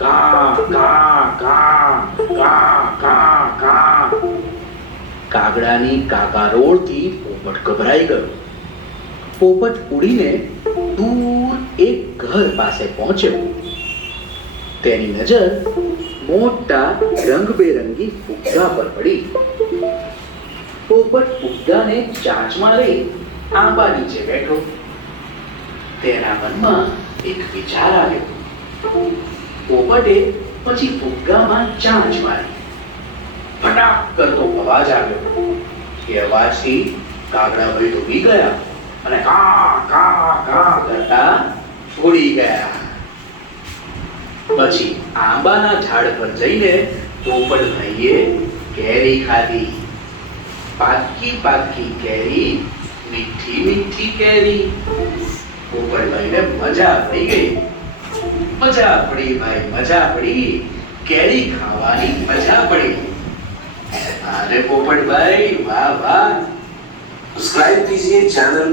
કા કા કા કા કા કા કાગડાની કાકારોળથી પોપટ ગભરાઈ ગયો. પોપટ ઉડીને દૂર એક ઘર પાસે પહોંચ્યો. તેની નજર મોટા રંગબેરંગી ફુગ્ગા પર પડી. પોપટ ફુગ્ગાને ચાંચમાં લઈ આંબા નીચે બેઠો. તેના મનમાં એક વિચાર આવ્યો. પોપટે પછી ફુગ્ગામાં ચાંચ મારી. ફટાક કરતો અવાજ આવ્યો. એ અવાજથી કાગડાભાઈ ડૂબી ગયા અને કા કા કા કરતા ઉડી ગયા. પછી આંબાના ઝાડ પર જઈને પોપટભાઈએ કેરી ખાધી. પાકી પાકી કેરી, મીઠી મીઠી કેરી. પોપટભાઈને મજા પડી ગઈ. મજા પડી ભાઈ મજા પડી કેરી ખાવાની મજા પડી અરે પોપટભાઈ વાહ વાહ सब्सक्राइब कीजिए चैनल